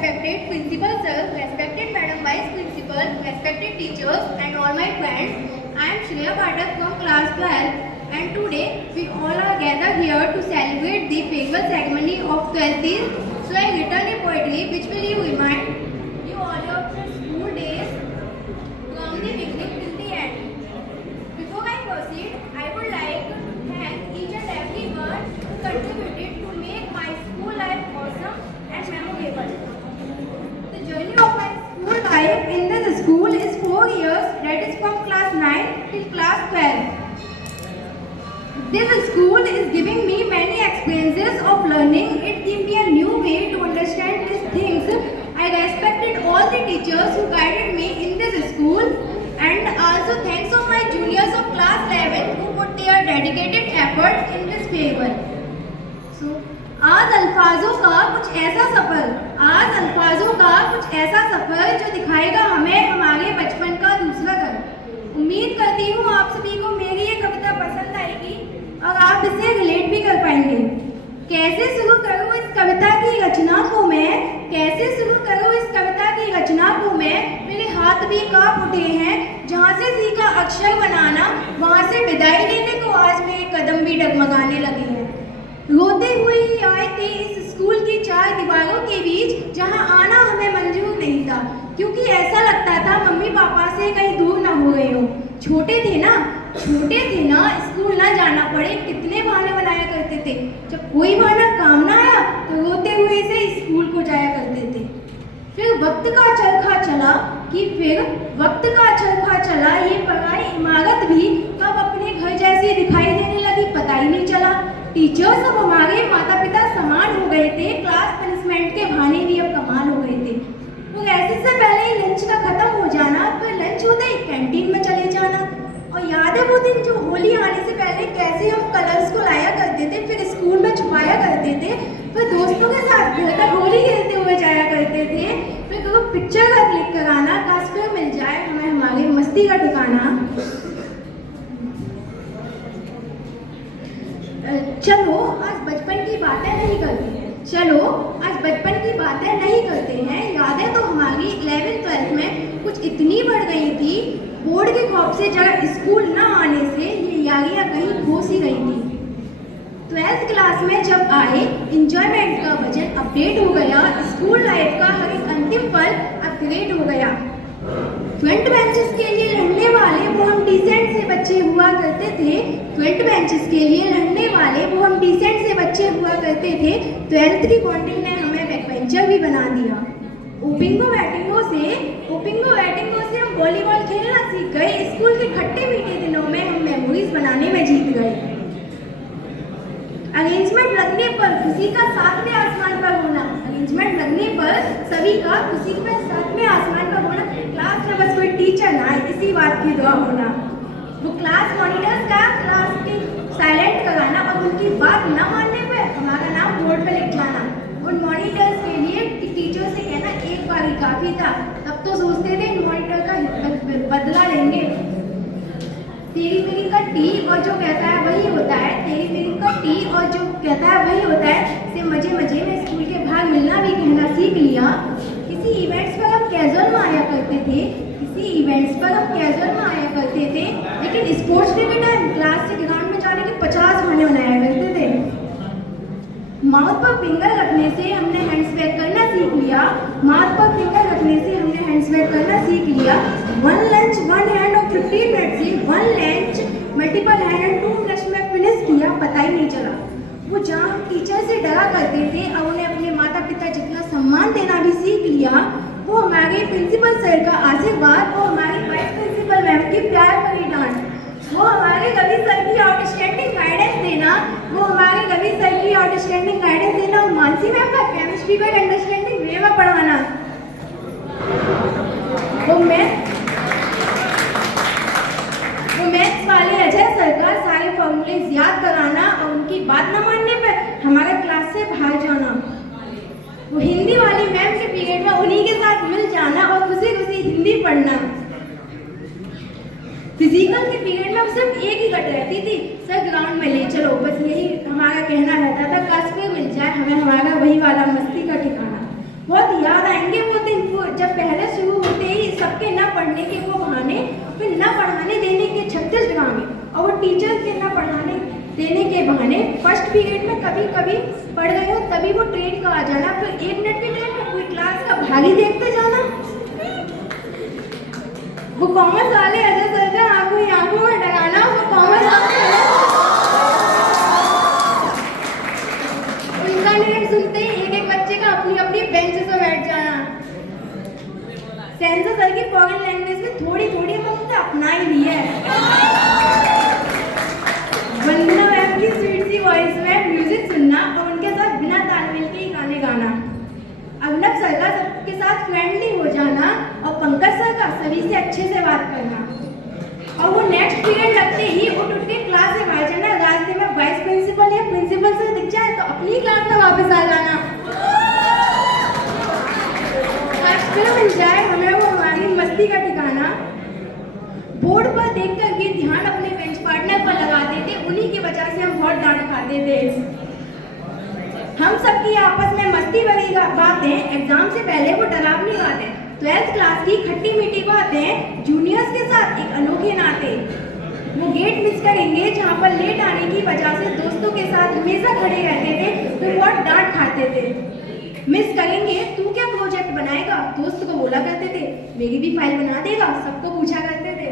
respected Principal Sir, respected Madam Vice Principal, respected teachers and all my friends. I am Shreya Pathak from class 12 and today we all are gathered here to celebrate the farewell ceremony of 12th. So I written a poetry which will you remind you all of your school days from the beginning till the end. Before I proceed, I would like to thank each and everyone who contributed to make my school life awesome and memorable. The journey of my school life in this school is 4 years, that is from class 9 till class 12. This school is giving me many experiences of learning. It gives me a new way to understand these things. I respected all the teachers who guided me in this school, and also thanks of my juniors of class 11 who put their dedicated efforts in this favor. So, आज अल्फाजों का कुछ ऐसा सफर जो दिखाएगा हमें हमारे बचपन का दूसरा घर। उम्मीद करती हूँ आप सभी को मेरी ये कविता पसंद आएगी और आप इसे रिलेट भी कर पाएंगे। कैसे शुरू करूँ इस कविता की रचना को मैं, मेरे हाथ भी कांप उठे हैं। जहाँ से सीखा अक्षर बनाना, वहाँ से विदाई लेने को आज मेरे कदम भी डगमगाने लगे हैं। रोते हुए ही आए थे इस स्कूल की 4 दीवारों के बीच, जहाँ आना हमें मंजूर नहीं था, क्योंकि ऐसा लगता था मम्मी पापा से कहीं दूर ना हो गए हो। छोटे थे ना, स्कूल ना जाना पड़े, कितने बहाने बनाया करते थे। जब कोई बहाना काम ना आया तो रोते हुए से स्कूल को जाया करते थे। फिर वक्त का चला, ये पराई इमारत भी कब अपने घर जैसी दिखाई देने लगी पता ही नहीं चला। टीचर्स अब हमारे माता पिता समान हो गए थे, क्लास पनिशमेंट के बहाने भी अब कमाल हो गए थे। वो ऐसे से पहले ही लंच का खत्म हो जाना, फिर लंच होते ही कैंटीन में चले जाना। और याद है वो दिन जो होली आने से पहले कैसे हम कलर्स को लाया करते थे, फिर स्कूल में छुपाया करते थे, फिर दोस्तों के साथ घर तक होली खेलते हुए जाया करते थे। फिर कभी पिक्चर का क्लिक कराना, काश फिर मिल जाए हमें हमारी मस्ती का ठिकाना। चलो आज बचपन की बातें नहीं करते हैं। यादें तो हमारी 11th 12th में कुछ इतनी बढ़ गई थी, बोर्ड के खौफ से जगह स्कूल ना आने से ये यारियां कहीं खो सी गई थी। 12th क्लास में जब आए, इंजॉयमेंट का वजन अपडेट हो गया, स्कूल लाइफ का हर एक अंतिम पल अपग्रेड हो गया। फ्रंट बेंचेस के लिए लड़ने वाले वो हम डिसेंट से बच्चे हुआ करते थे। 12th की बॉन्डिंग ने हमें बैक बेंचर भी बना दिया। ओपिंगो बैटिंगो से हम वॉलीबॉल खेलना सीख गए। स्कूल के खट्टे मीठे दिनों में हम मेमोरीज बनाने में जीत गए। अरेंजमेंट लगने पर खुशी का साथ में आसमान पर होना, क्लास में बस कोई टीचर ना आए, इसी बात की दुआ होना। वो क्लास मॉनिटर्स का क्लास की साइलेंट कराना और उनकी बात न मानने पर हमारा नाम बोर्ड पर लिख जाना। उन मॉनिटर्स के लिए टीचर से कहना एक बार ही काफ़ी था, तब तो सोचते थे इन मॉनिटर का बदला लेंगे। तेरी मेरी का टी और जो कहता है वही होता है, से मजे में स्कूल के बाहर मिलना भी कहना सीख लिया। किसी इवेंट्स पर हम कैजुअल में आया करते थे, लेकिन स्पोर्ट्स डे के टाइम क्लास से ग्राउंड में जाने के 50 बहाने बनाया करते थे। माउथ पर फिंगर रखने से हमने हैंड्सबैग करना सीख लिया। 1 लंच 1 हैंड और 15 मिनट से 1 lunch multiple hand and 2 minutes में फिनिश किया, पता ही नहीं चला। वो जहाँ हम टीचर से डरा करते थे, अब उन्हें अपने माता पिता जितना सम्मान देना भी सीख लिया। वो हमारे प्रिंसिपल सर का आशीर्वाद, वो हमारी वाइस प्रिंसिपल मैम की प्यार भरी डांट, वो हमारे रवि सर की आउटस्टैंडिंग गाइडेंस देना, और मानसी मैम का केमिस्ट्री का अंडरस्टैंडिंग वे में पढ़ाना। वो मैथ्स वाले अजय सर का सारे फॉर्मूलेज याद कराना और उनकी बात न मानने पर हमारे क्लास से बाहर जाना। वो हिंदी वाली मैम के पीरियड में उन्हीं के साथ मिल जाना और खुशी खुशी हिंदी पढ़ना। फिजिकल के पीरियड में सिर्फ एक ही घट रहती थी, सर ग्राउंड में ले चलो, बस यही हमारा कहना रहता था, काश कोई मिल जाए हमें हमारा वही वाला मस्ती का ठिकाना। बहुत याद आए पढ़ने के वो बहाने, फिर न पढ़ाने देने के 36 ड्रामे, और वो टीचर्स के न पढ़ाने देने के बहाने फर्स्ट पीरियड में कभी कभी पढ़ गए हो तभी वो ट्रेन का आ जाना, फिर 1 मिनट के टाइम में कोई क्लास का भागी देखते जाना। वो कॉमर्स वाले अजय सर का आंखों में डराना, वो कॉमर्स उनका नेम सुनते ही एक एक बच्चे का अपनी अपनी बेंच पे बैठ जाना। सेंसर सर की फॉरेन लैंग्वेज में थोड़ी थोड़ी हमने अपना ही ली है। वंदना मैम की स्वीट सी वॉइस में म्यूजिक सुनना और उनके साथ बिना तालमेल के ही गाने गाना। अभिनव सर का सबके साथ फ्रेंडली हो जाना और पंकज सर का सभी से अच्छे से बात करना। और वो नेक्स्ट पीरियड लगते ही उठ के क्लास से बाहर जाना, रास्ते में वाइस प्रिंसिपल या प्रिंसिपल से दिख जाए तो अपनी क्लास में वापस आ जाना। फिर मिल जाए हमें वो हमारी मस्ती का ठिकाना। बोर्ड पर देखकर ये ध्यान अपने बेंच पार्टनर पर लगाते थे, उन्हीं की वजह से हम बहुत डांट खाते थे। हम सबकी आपस में मस्ती भरी बातें, एग्जाम से पहले वो डरावनी बातें, 12th क्लास की खट्टी मीठी बातें, जूनियर्स के साथ एक अनोखे नाते। वो गेट मिस करेंगे जहाँ पर लेट आने की वजह से दोस्तों के साथ हमेशा खड़े रहते थे, तो बहुत डांट खाते थे। मिस करेंगे, तू क्या प्रोजेक्ट बनाएगा, दोस्त को बोला करते थे, मेरी भी फाइल बना देगा, सबको पूछा करते थे।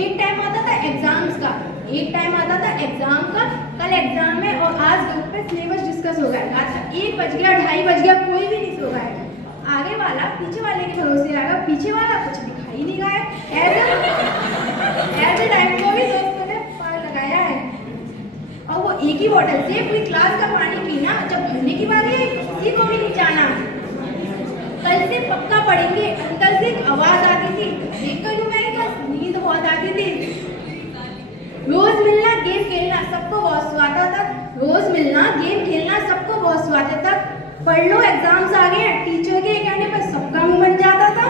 एक टाइम आता था एग्जाम्स का, कल एग्जाम है और आज ग्रुप पे सिलेबस डिस्कस हो गया। आज 1 बज गया, 2:30 बज गया, कोई भी नहीं सो रहा है। आगे वाला पीछे वाले के भरोसे आएगा, पीछे वाला कुछ दिखाई नहीं रहा है। ऐसे टाइम को भी दोस्तों ने पार लगाया है। और वो एक ही बोतल से पूरी क्लास का पानी पीना, जब भरने की बारी आई किसी को भी नहीं जाना। कल से पक्का पढ़ेंगे, अंदर से एक आवाज आती थी, देखकर नींद बहुत आती थी। रोज मिलना गेम खेलना सबको बहुत स्वाद था। पढ़ लो एग्जाम्स आ गए, टीचर के कहने पर सबका मुंह बन जाता था।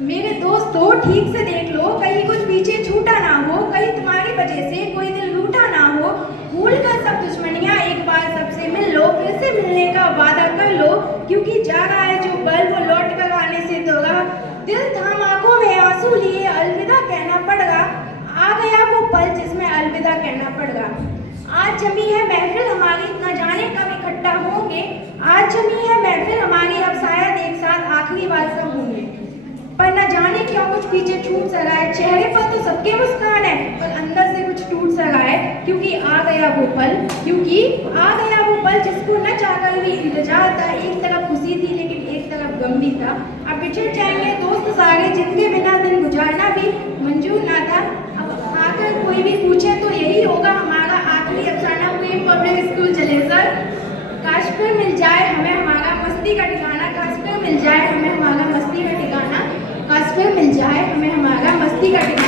मेरे दोस्तों ठीक से देख लो, कहीं कुछ पीछे छूटा ना हो, कहीं तुम्हारी वजह से कोई दिल रूठा ना हो। भूल कर सब दुश्मनियां, एक बार सबसे मिल लो, फिर से मिलने का वादा कर लो, क्योंकि जा रहा है जो पल वो लौट कर आने से दोगा। दिल थाम आंखों में आंसू लिए अलविदा कहना पड़ेगा, आ गया वो पल जिसमें अलविदा कहना पड़ेगा। आज जमी है महफिल हमारी, न जाने कब इकट्ठा होंगे। आज जमी है महफिल हमारी, अब शायद एक साथ आखिरी बार सब होंगे। पर न जाने क्यों कुछ पीछे छूट सा रहा है, चेहरे पर तो सबके मुस्कान है, पर अंदर से कुछ टूट सा रहा है, क्योंकि आ गया वो पल जिसको न चाहकर भी इंतजार था। एक तरफ खुशी थी लेकिन एक तरफ गम भी था। अब बिछड़ जाएंगे दोस्त सारे, जिनके बिना दिन गुजारना भी मंजूर ना था। अब आकर कोई भी पूछे तो यही होगा हमारा आखिरी अफसाना, कोई पब्लिक स्कूल चले सर। काश फिर मिल जाए हमें हमारा मस्ती का ठिकाना, काश फिर मिल जाए हमें हमारा मस्ती का ठिकाना, काश फिर मिल जाए हमें हमारा मस्ती का ठिकाना।